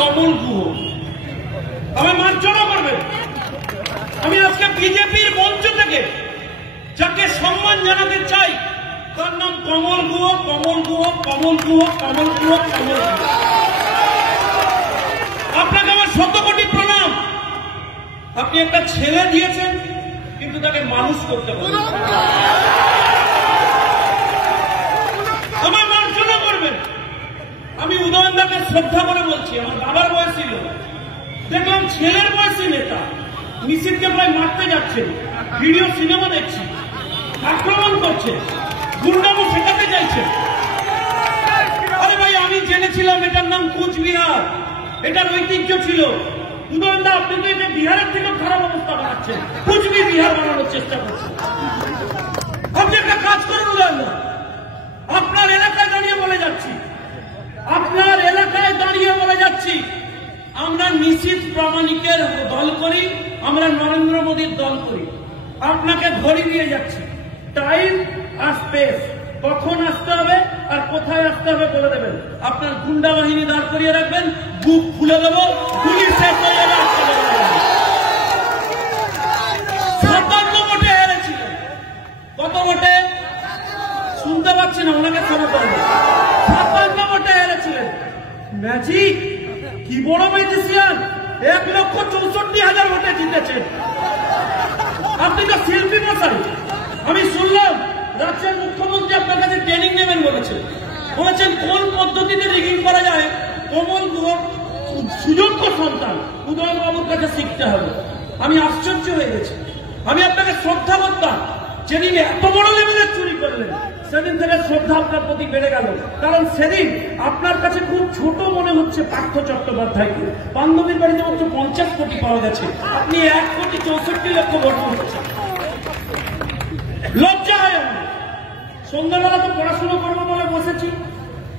কমল গুহ। আমি মার্জনা করবেন। আমি আজকে বিজেপির মঞ্চ থেকে যাকে সম্মান জানাতে চাই তার নাম কমল গুহ, কমল গুহ, কমল গুহ, কমল গুহ, কমল গুহ। আপনাকে আমার শত কোটি প্রণাম। আপনি একটা ছেলে দিয়েছেন কিন্তু তাকে মানুষ করতে পারেন। আমার মার্জনা করবেন। আমি উদয়নদাকে শ্রদ্ধা করে বলছি, আমার বাবার বয়সী লোক, দেখলাম ছেলের বয়সী নেতা মিছিলকে প্রায় মারতে যাচ্ছে, ভিডিও সিনেমা দেখছি, আক্রমণ করছে, গুন্ডামো শেখাতে চাইছে। আরে ভাই, আমি জেনেছিলাম এটার নাম কুচবিহার, এটার ঐতিহ্য ছিল। উদয়নদা, আপনি তো এটা বিহারের থেকে খারাপ অবস্থা বানাচ্ছেন, কুচবিহার বানানোর চেষ্টা করছেন। আপনি একটা কাজ করুন উদয়নদা, আপনার এলাকায় দাঁড়িয়ে বলে যাচ্ছি, আপনার এলাকায় দাঁড়িয়ে বলে যাচ্ছি, আমরা নিশীথ প্রামাণিকের দল করি, আমরা নরেন্দ্র মোদীর দল করি। আপনাকে ঘড়ি দিয়ে যাচ্ছি, টাইম আর স্পেস, কখন আসতে হবে আর কোথায় আসতে হবে বলে দেবেন। আপনার গুন্ডা বাহিনী দাঁড় করিয়ে রাখবেন, বুক খুলে দেবো, গুলি শেষ হয়ে যাবে। 57 ভোটে হেরেছিলেন। কত ভোটে শুনতে পাচ্ছি না, ওনাকে ক্ষমতা হবে। 57 ভোটে হেরেছিলেন। ম্যাজিক, কি বড় ম্যাজিশিয়ান, 1,64,000 ভোটে জিতেছেন। আপনি তো শিল্পী মশাই। আমি শুনলাম রাজ্যের মুখ্যমন্ত্রী আপনার কাছে ট্রেনিং নেবেন বলেছেন কোন পদ্ধতিতে রিগিং করা যায়। কমল গুহ সুযোগ্য সন্তান, উদয়নবাবুর কাছে শিখতে হবে। আমি আশ্চর্য হয়ে গেছি। আমি আপনাকে শ্রদ্ধা করতাম, যেদিন এত বড় লেভেলের চুরি করলেন সেদিন থেকে শ্রদ্ধা আপনার প্রতি বেড়ে গেল। কারণ সেদিন আপনার কাছে খুব ছোট মনে হচ্ছে পার্থ চট্টোপাধ্যায়কে। বান্ধবীর বাড়িতে মাত্র 50 কোটি পাওয়া গেছে, আপনি 1,64,00,000 ভোট করেছেন। লজ্জা হয় আমার। সন্ধ্যাবেলা তো পড়াশোনা করবো বলে বসেছি,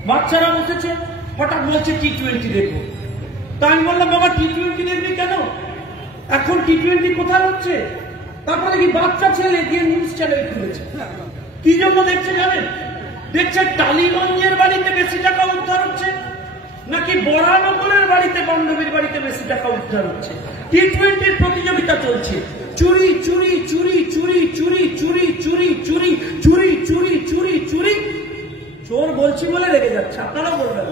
বাচ্চারা বসেছে, হঠাৎ বলছে T20 দেখবো। তা আমি বললাম, বাবা T20 দেখবি কেন? এখন T20 কোথায় হচ্ছে? তারপরে কি বাচ্চা ছেলে গিয়ে নিউজ চ্যানেল খুলেছে। কি জন্য দেখছে জানেন? দেখছে টালিগঞ্জের বাড়িতে বেশি টাকা উদ্ধার হচ্ছে নাকি বরানগরের বাড়িতে, বান্ধবীর বাড়িতে বেশি টাকা উদ্ধার হচ্ছে। T20 প্রতিযোগিতা চলছে। চুরি চুরি চুরি চুরি চুরি চুরি চুরি চুরি চুরি চুরি চুরি চুরি। চোর বলছি বলে রেগে যাচ্ছে, আপনারাও বলবেন।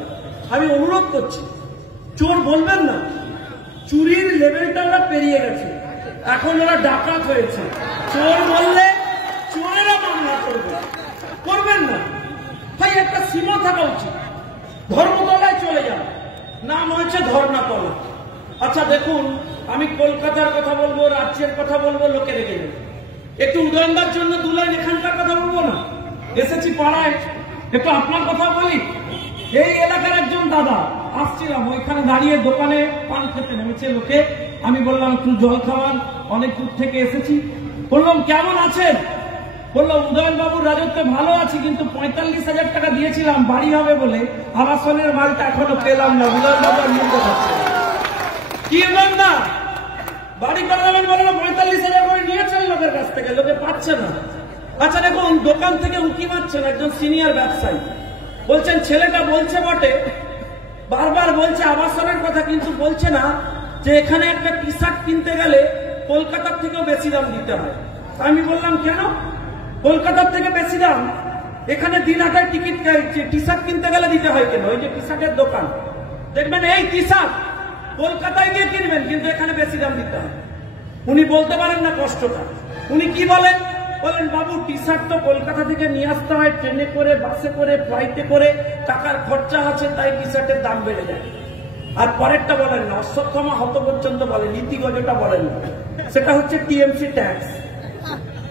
আমি অনুরোধ করছি, চোর বলবেন না। চুরির লেভেলটা ওরা পেরিয়ে গেছে, এখন ওরা ডাকাত হয়েছে। চোর বললে চোরেরা মামলা করবে, করবেন না ভাই। একটা সীমা থাকা উচিত। ধর্মতলায় চলে যান, নাম হয়েছে ধর্ণাতলা। আচ্ছা দেখুন, আমি কলকাতার কথা বলবো, রাজ্যের কথা বলবো, লোকে রেখে যাবে। একটু উদয়নদার জন্য 2 লাইন এখানকার কথা বলবো না? এসেছি পাড়ায়, একটু আপনার কথা বলি। এই এলাকার একজন দাদা, আসছিলাম, ওইখানে দাঁড়িয়ে দোকানে পান খেতে নেমেছে লোকে। আমি বললাম একটু জল খাওয়ান, অনেক দূর থেকে এসেছি। বললাম কেমন আছেন? বললো উদয়নবাবুর রাজত্বে ভালো আছি, কিন্তু 45,000 টাকা দিয়েছিলাম বাড়ি হবে বলে, আবাসনের মালটা এখনো পেলাম না। উদয়নবাবুর মূল্য হচ্ছে কি না, বাড়ি করবেন বলে 45,000 করে নিয়েছেন লোকের কাছ থেকে, লোকে পাচ্ছে না। আচ্ছা দেখুন, দোকান থেকে উঁকি মারছেন একজন সিনিয়র ব্যবসায়ী, বলছেন ছেলেটা বলছে বটে, বারবার বলছে আবাসনের কথা, কিন্তু বলছে না যে এখানে একটা টি শার্ট কিনতে গেলে কলকাতার থেকেও বেশি দাম দিতে হয়। আমি বললাম কেন কলকাতার থেকে বেশি দাম? এখানে দিনহাটার টিকিট টি শার্ট কিনতে গেলে দিতে হয় কেন? ওই যে টি শার্টের দোকান দেখবেন, এই টি শার্ট কলকাতায় গিয়ে কিনবেন, কিন্তু এখানে বেশি দাম দিতে হয়। উনি বলতে পারেন না কষ্টটা। উনি কি বলেন? বলেন বাবু টি শার্ট তো কলকাতা থেকে নিয়ে আসতে হয়, ট্রেনে করে, বাসে করে, ফ্লাইটে করে, টাকার খরচা আছে, তাই টি শার্টের দাম বেড়ে যায়। আর পরেরটা বলেন না, অশ্বত্থমা হত পর্যন্ত বলেন, নীতিগতটা বলেন না, সেটা হচ্ছে টিএমসি ট্যাক্স।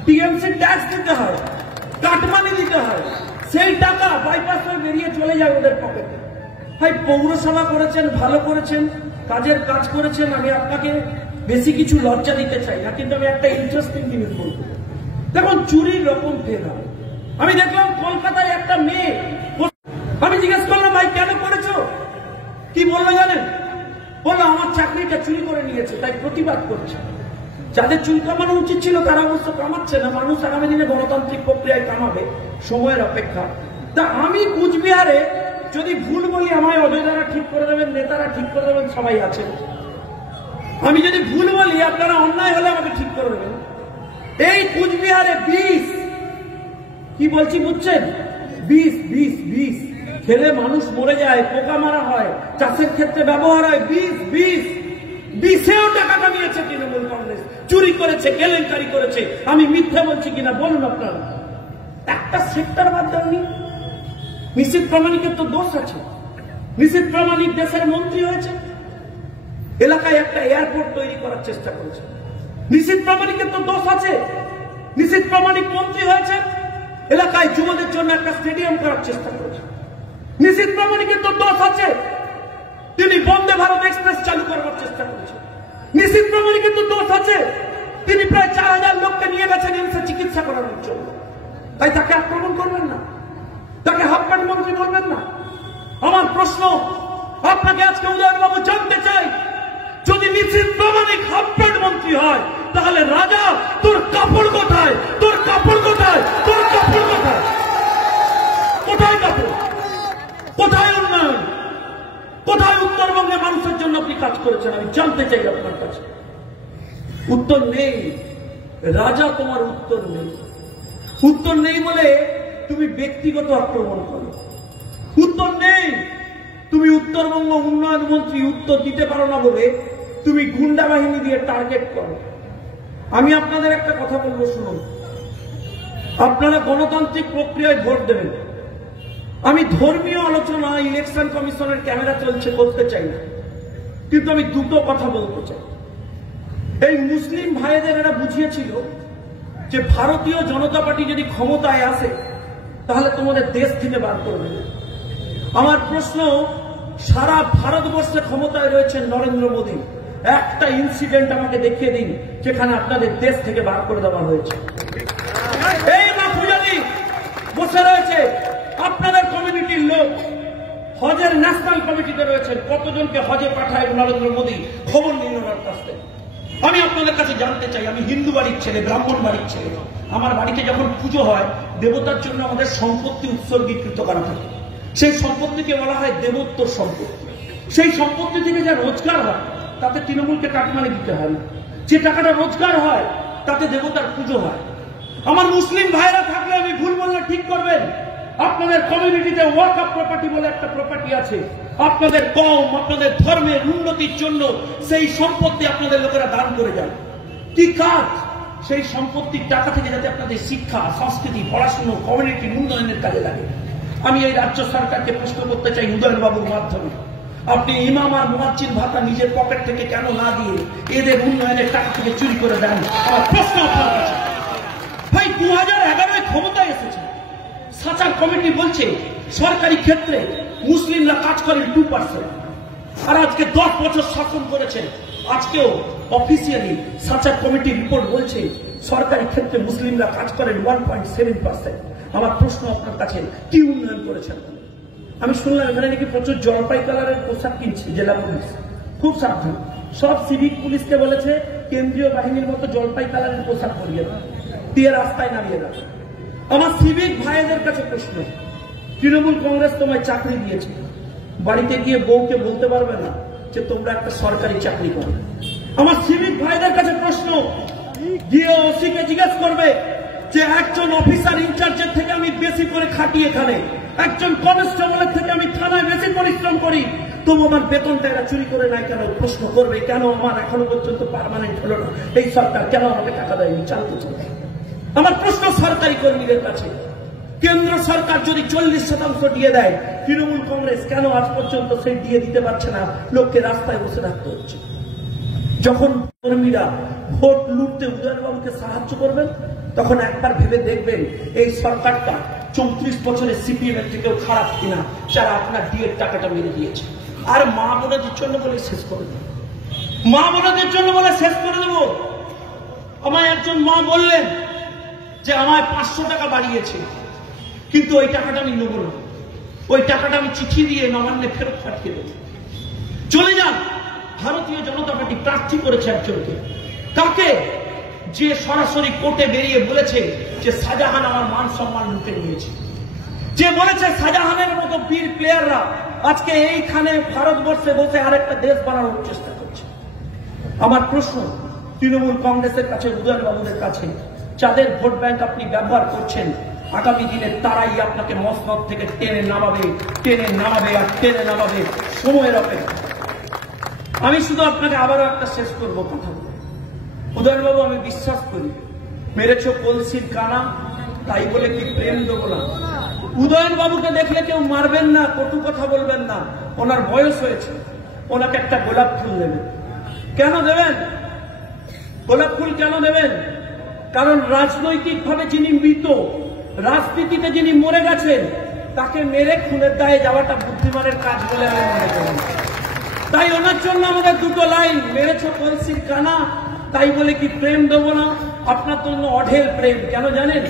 টিএমসি ট্যাক্স দিতে হয়, কাটমানি দিতে হয়, সেই টাকা বাইপাস হয়ে বেরিয়ে চলে যায় ওদের পকেটে। ভাই পৌরসভা করেছেন, ভালো করেছেন, কাজের কাজ করেছেন, আমি আপনাকে বেশি কিছু লজ্জা দিতে চাই না, কিন্তু আমি একটা ইন্টারেস্টিং জিনিস বলবো। দেখুন চুরির রকম ফেরা। আমি দেখলাম কলকাতায় একটা মেয়ে, আমি জিজ্ঞেস করলাম ভাই কেন করেছো? কি বললো জানেন? বললো আমার চাকরিটা চুরি করে নিয়েছে, তাই প্রতিবাদ করছে। যাদের চুল কামানো উচিত ছিল তারা অবশ্য কামাচ্ছে না। মানুষ আগামী দিনে গণতান্ত্রিক প্রক্রিয়ায় কামাবে, সময়ের অপেক্ষা। তা আমি কুচবিহারে যদি ভুল বলি আমায় অজয়দারা ঠিক করে দেবেন, নেতারা ঠিক করে দেবেন, সবাই আছেন। আমি যদি ভুল বলি আপনারা অন্যায় হলে আমাকে ঠিক করে দেবেন। এই কুচবিহারে 20 কি বলছি বুঝছেন? 20 খেলে মানুষ মরে যায়, পোকা মারা হয়, চাষের ক্ষেত্রে ব্যবহার হয়। 20-20-20-এও টাকাটা নিয়েছে তৃণমূল কংগ্রেস, চুরি করেছে, কেলেঙ্কারি করেছে। আমি মিথ্যা বলছি কিনা বলুন আপনারা। একটা সেক্টর বাদ দেননি। নিশীথ প্রামাণিকের তো দোষ আছে। নিশীথ প্রামাণিক দেশের মন্ত্রী হয়েছে, এলাকায় একটা এয়ারপোর্ট তৈরি করার চেষ্টা করেছে। নিশীথ প্রামাণিকের তো দোষ আছে। নিশীথ প্রামাণিক মন্ত্রী হয়েছে, এলাকায় যুবদের জন্য একটা স্টেডিয়াম করার চেষ্টা করেছে। নিশীথ প্রামাণিকের তো দোষ আছে, তিনি বন্দে ভারত এক্সপ্রেস চালু করবার চেষ্টা করেছেন। নিশীথ প্রামাণিকের তো দোষ আছে, তিনি প্রায় 4000 লোককে নিয়ে গেছেন এমসে চিকিৎসা করানোর জন্য। তাই তাকে আক্রমণ করবেন না, তাকে হাফপ্যান্ট মন্ত্রী বলবেন না। আমার প্রশ্ন আপনাকে আজকে উদয়নবাবু জানতে চাই, যদি নিশীথ প্রামাণিক হাফপ্যান্ট মন্ত্রী হয় তাহলে রাজা তোর কাপড় কোথায়? তোর কাপড় কোথায়? তোর কাপড় কোথায়? কোথায় কাপড়? কোথায় উন্নয়ন? কোথায় উত্তরবঙ্গে মানুষের জন্য আপনি কাজ করেছেন? আমি জানতে চাই আপনার কাছে। উত্তর নেই রাজা, তোমার উত্তর নেই। উত্তর নেই বলে তুমি ব্যক্তিগত আক্রমণ করো। উত্তর নেই, তুমি উত্তরবঙ্গ উন্নয়ন মন্ত্রী উত্তর দিতে পারো না বলে তুমি গুন্ডা বাহিনী দিয়ে টার্গেট করো। আমি আপনাদের একটা কথা বলবো, শুনুন। আপনারা গণতান্ত্রিক প্রক্রিয়ায় ভোট দেবেন। আমি ধর্মীয় আলোচনা ইলেকশন কমিশনের ক্যামেরা চলছে করতে চাই না, কিন্তু আমি দুটো কথা বলতে চাই। এই মুসলিম ভাইদের এরা বুঝিয়েছিল যে ভারতীয় জনতা পার্টি যদি ক্ষমতায় আসে তাহলে তোমাদের দেশ থেকে বার করে দেবে। আমার প্রশ্ন, সারা ভারতবর্ষে ক্ষমতায় রয়েছেন নরেন্দ্র মোদী, একটা ইনসিডেন্ট আমাকে দেখিয়ে দিন যেখানে আপনাদের দেশ থেকে বার করে দেওয়া হয়েছে। এই মাফুজানি বসে রয়েছে, আপনাদের কমিউনিটির লোক হজের ন্যাশনাল কমিটিতে রয়েছেন। কতজনকে হজে পাঠায় নরেন্দ্র মোদী, খবর নিন ওনার কাছ থেকে। আমি আপনাদের কাছে জানতে চাই, আমি হিন্দু বাড়ির ছেলে, ব্রাহ্মণ বাড়ির ছেলে। আমার বাড়িতে যখন পুজো হয়, দেবতার জন্য আমাদের সম্পত্তি উৎসর্গীকৃত করা থাকে। সেই সম্পত্তিকে বলা হয় দেবোত্তর সম্পত্তি। সেই সম্পত্তি থেকে যা রোজগার হয় তাতে তৃণমূলকে কাটমানি দিতে হয় না। যে টাকাটা রোজগার হয় তাতে দেবতার পুজো হয়। আমার মুসলিম ভাইরা থাকলে আমি ভুল বললে ঠিক করবেন। আপনাদের কমিউনিটিতে ওয়াকফ প্রপার্টি বলে একটা প্রপার্টি আছে। আপনাদের কম, আপনাদের ধর্মের উন্নতির জন্য সেই সম্পত্তি আপনাদের লোকেরা দান করে যান। কি কাজ? সেই সম্পত্তির টাকা থেকে যাতে আপনাদের শিক্ষা, সংস্কৃতি, পড়াশুনো, কমিউনিটি উন্নয়নের কাজে লাগে। আমি এই রাজ্য সরকারকে প্রশ্ন করতে চাই উদয়নবাবুর মাধ্যমে, আপনি ইমাম আর মুয়াজ্জিন ভাতা নিজের পকেট থেকে কেন না দিয়ে এদের উন্নয়নের টাকা থেকে চুরি করে দেন? আমার প্রশ্ন আপনার কাছে। ভাই 2011 ক্ষমতায় এসেছে, সাচার কমিটি বলছে সরকারি ক্ষেত্রে মুসলিমরা কাজ করেন 2%, আর আজকে 10 বছর শাসন করেছেন। আজকেও অফিসিয়ালি সাচার কমিটি রিপোর্ট বলছে সরকারি ক্ষেত্রে মুসলিমরা কাজ করেন 1.7%। আমার প্রশ্ন আপনার কাছে, কি উন্নয়ন করেছেন? আমি শুনলাম এখানে নাকি প্রচুর জলপাই কালারের পোশাক কিনছে জেলা পুলিশ। খুব সাবধান, সব সিভিক পুলিশকে বলেছে কেন্দ্রীয় বাহিনীর মতো জলপাই কালারের পোশাক পরিয়ে দিয়ে রাস্তায় নামিয়ে দাও। আমার সিভিক ভাইদের কাছে প্রশ্ন, তৃণমূল কংগ্রেস তোমায় চাকরি দিয়েছে, বাড়িতে গিয়ে বউকে বলতে পারবে না যে তোমরা একটা সরকারি চাকরি করো? আমার সিভিক ভাইদের কাছে প্রশ্ন, গিয়ে ওসিকে জিজ্ঞেস করবে যে একজন অফিসার ইনচার্জের থেকে আমি বেশি করে খাটি, এখানে একজন কনস্টেবলের থেকে আমি থানায় বেশি পরিশ্রম করি, তবু আমার বেতনটা এরা চুরি করে নাই কেন? প্রশ্ন করবে কেন আমার এখনো পর্যন্ত পার্মানেন্ট হলো না, এই সরকার কেন আমাকে টাকা দেয়নি? চালতে চলবে। আমার প্রশ্ন সরকারি কর্মীদের কাছে, কেন্দ্র সরকার যদি 40% দিয়ে দেয়, তৃণমূল কংগ্রেস কেন আজ পর্যন্ত সেই দিয়ে দিতে পারছে না? লোককে রাস্তায় বসে রাখতে হচ্ছে। যখন কর্মীরা ভোট লুটতে উদয়নবাবুকে সাহায্য করবেন, তখন একবার ভেবে দেখবেন এই সরকারটা 34 বছরের সিপিএম এর থেকেও খারাপ কিনা, যারা আপনার ডিএর টাকাটা মেরে দিয়েছে। আর মা বোনদের জন্য বলে শেষ করে দেব, মা বোনদের জন্য বলে শেষ করে দেব। আমায় একজন মা বললেন যে আমায় 500 টাকা বাড়িয়েছে, কিন্তু ওই টাকাটা আমি নেব না, ওই টাকাটা আমি চিঠি দিয়ে নবান্নে ফেরত পাঠিয়ে দেব। চলে যান। ভারতীয় জনতা পার্টি প্রার্থী করেছে একজনকে, কাকে? যে সরাসরি কোর্টে বেরিয়ে বলেছে যে শাহজাহান আমার মান সম্মান লুটে নিয়েছে, যে বলেছে শাহজাহানের মতো বীর প্লেয়াররা আজকে এইখানে ভারতবর্ষে বসে আরেকটা দেশ বানানোর চেষ্টা করছে। আমার প্রশ্ন তৃণমূল কংগ্রেসের কাছে, উদয়ন বাবুদের কাছে, যাদের ভোট ব্যাংক আপনি ব্যবহার করছেন, আগামী দিনে তারাই আপনাকে মসনদ থেকে টেনে নামাবে আর টেনে নামাবে সময়ের অপেক্ষা। আমি শুধু আপনাকে আবারও একটা শেষ করবো কথা বলে, উদয়ন বাবু আমি বিশ্বাস করি মেরেছ কলসির কানা, তাই বলে কি প্রেম দেবো না। উদয়ন বাবুকে দেখলে কেউ মারবেন না, কটু কথা বলবেন না। ওনার বয়স হয়েছে, ওনাকে একটা গোলাপ ফুল দেবেন। কেন দেবেন গোলাপ ফুল? কেন দেবেন? কারণ রাজনৈতিকভাবে যিনি মৃত, রাজনীতিতে যিনি মরে গেছেন, তাকে মেরে খুনের দায়ে যাওয়াটা বুদ্ধিমানের কাজ বলে আমি মনে করি। তাই ওনার জন্য আমাদের দুটো লাইন, মেরেছ কলসির কানা, তাই বলে কি প্রেম দেবো না। আপনার জন্য অঢেল প্রেম। কেন জানেন?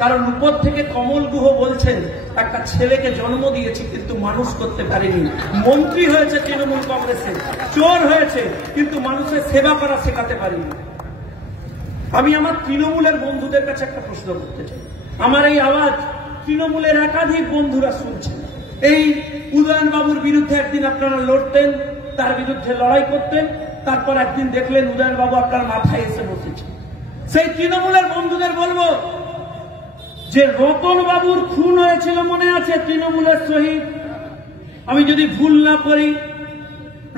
কারণ উপর থেকে কমল গুহ বলছেন একটা ছেলেকে জন্ম দিয়েছি কিন্তু মানুষ করতে পারেনি, মন্ত্রী হয়েছে তৃণমূল কংগ্রেসে, চোর হয়েছে কিন্তু মানুষের সেবা করা শেখাতে পারিনি। আমি আমার তৃণমূলের বন্ধুদের কাছে একটা প্রশ্ন করতে চাই। আমার এই আওয়াজ তৃণমূলের একাধিক বন্ধুরা শুনছেন। এই উদয়ন বাবুর বিরুদ্ধে একদিন আপনারা লড়তেন, তার বিরুদ্ধে লড়াই করতেন, তারপর একদিন দেখলেন উদয়ন বাবু আপনার মাথায় এসে বসেছে। সেই তৃণমূলের বন্ধুদের বলবো যে রতন বাবুর খুন হয়েছিল মনে আছে তৃণমূলের শহীদ? আমি যদি ভুল না করি,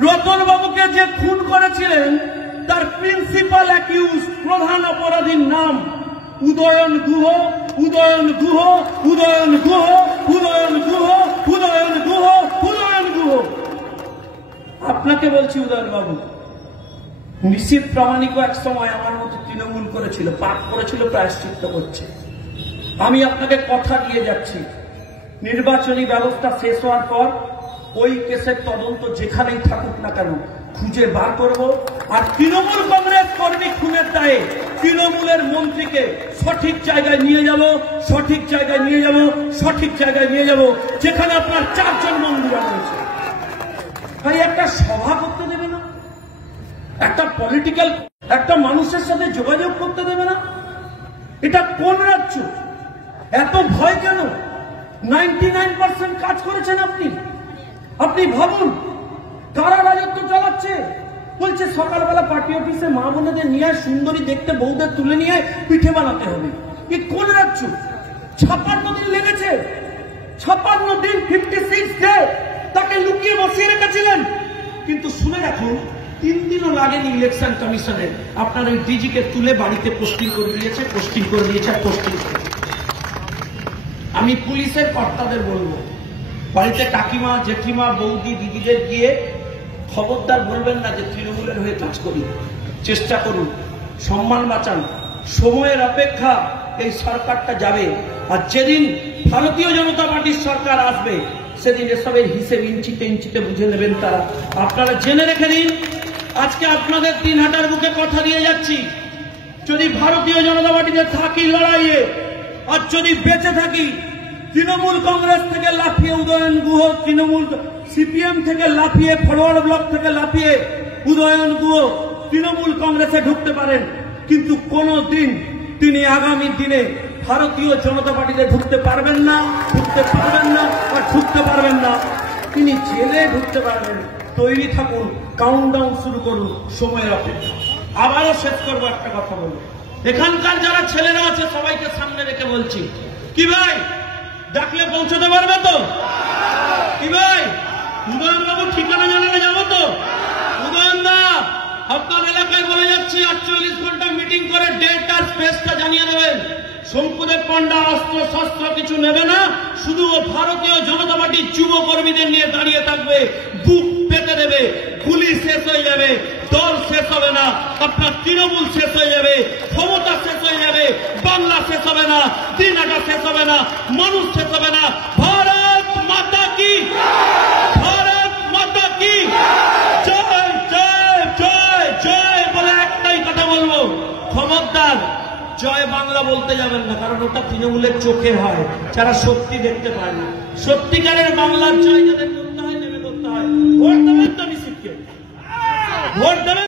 রতন বাবুকে যে খুন করেছিলেন তার প্রিন্সিপাল অ্যাকিউজ, প্রধান অপরাধীর নাম উদয়ন গুহ, উদয়ন গুহ, উদয়ন গুহ, উদয়ন গুহ, উদয়ন গুহ, উদয়ন গুহ। আপনাকে বলছি উদয়ন বাবু, নিশ্চিত প্রামাণিক এক সময় আমার মতো তৃণমূল করেছিল, পাপ করেছিল, প্রায়শ্চিত্ত করছে। আমি আপনাকে কথা দিয়ে যাচ্ছি, নির্বাচনী ব্যবস্থা শেষ হওয়ার পর ওই কেসের তদন্ত যেখানেই থাকুক না কেন খুঁজে বার করব, আর তৃণমূল কংগ্রেস কর্মী খুনের দায়ে তৃণমূলের মন্ত্রীকে সঠিক জায়গায় নিয়ে যাব, সঠিক জায়গায় নিয়ে যাব, সঠিক জায়গায় নিয়ে যাব, যেখানে আপনার 4 জন বন্ধুরা রয়েছে। ভাই একটা সভা করতে দেবে না, একটা পলিটিক্যাল একটা মানুষের সাথে যোগাযোগ করতে দেবে না? এটা কোন রাজ্য? এত ভয় কেন? 99% কাজ করেছেন আপনি। আপনি ভাবুন কারা রাজত্ব চালাচ্ছে। বলছে সকালবেলা পার্টি অফিসে মা বোনেদের নিয়ে সুন্দরী দেখতে বউদের তুলে নিয়ে পিঠে বানাতে হবে। কি কোন রাজ্য? 56 দিন লেগেছে, 56 দিন, 56 ডে তাকে লুকিয়ে বসিয়ে রেখেছিলেন। কিন্তু শুনে রাখুন 3 দিনও লাগেনি ইলেকশন কমিশনের, আপনার ওই ডিজিকে তুলে বাড়িতে পোস্টিং করে দিয়েছে, পোস্টিং করে দিয়েছে, পোস্টিং করে। আমি পুলিশের কর্তাদের বলবো, বাড়িতে কাকিমা, জেঠিমা, বৌদি, দিদিদের গিয়ে খবরদার বলবেন না যে তৃণমূলের হয়ে কাজ করি। চেষ্টা করুন, সম্মান বাঁচান। সময়ের অপেক্ষা, এই সরকারটা যাবে, আর যেদিন ভারতীয় জনতা পার্টির সরকার আসবে সেদিন এসবের হিসেব ইঞ্চিতে ইঞ্চিতে বুঝে নেবেন তারা। আপনারা জেনে রেখে দিন, আজকে আপনাদের দিনহাটার বুকে কথা দিয়ে যাচ্ছি, যদি ভারতীয় জনতা পার্টিতে থাকি লড়াইয়ে, আর যদি বেঁচে থাকি, তৃণমূল কংগ্রেস থেকে লাফিয়ে উদয়ন গুহ, তৃণমূল সিপিএম থেকে লাফিয়ে, ফরওয়ার্ড ব্লক থেকে লাফিয়ে উদয়ন গুহ তৃণমূল কংগ্রেসে ঢুকতে পারেন, কিন্তু কোনদিন তিনি আগামী দিনে ভারতীয় জনতা পার্টিতে ঢুকতে পারবেন না, ঢুকতে পারবেন না, আর ঢুকতে পারবেন না। তিনি জেলে ঢুকতে পারবেন। তৈরি থাকুন, কাউন্টডাউন শুরু করুন, সময়ের অপেক্ষা। আবারও শেষ করবো একটা কথা বলবো, এখানকার যারা ছেলেরা আছে সবাইকে সামনে রেখে বলছি, কি ভাই ডাকলে পৌঁছতে পারবে তো? কি ভাই উদয়ন বাবু ঠিকানা জানালে যাবো তো? উদয়ন দা আপনার এলাকায় বলে যাচ্ছি 48 ঘন্টা মিটিং করে ডেট আর স্পেসটা জানিয়ে দেবেন। শঙ্কুদেব পণ্ডা অস্ত্র শস্ত্র কিছু নেবে না, শুধু ভারতীয় জনতা পার্টির যুব কর্মীদের নিয়ে দাঁড়িয়ে থাকবে, বুক পেতে দেবে। গুলি শেষ হয়ে যাবে, দল শেষ হবে না, আপনার তৃণমূল শেষ হয়ে যাবে, ক্ষমতা শেষ হয়ে যাবে, বাংলা শেষ হবে না, দিনহাটা শেষ হবে না, মানুষ শেষ হবে না। ভারত মাতা কি, ভারত মাতা কি জয়, জয় জয় জয় বলে একটাই কথা বলবো, খবরদার জয় বাংলা বলতে যাবেন না, কারণ ওটা তৃণমূলের চোখে হয়, যারা সত্যি দেখতে পায় না। সত্যিকারের বাংলার জয় যাদের করতে হয় নেমে করতে হয়।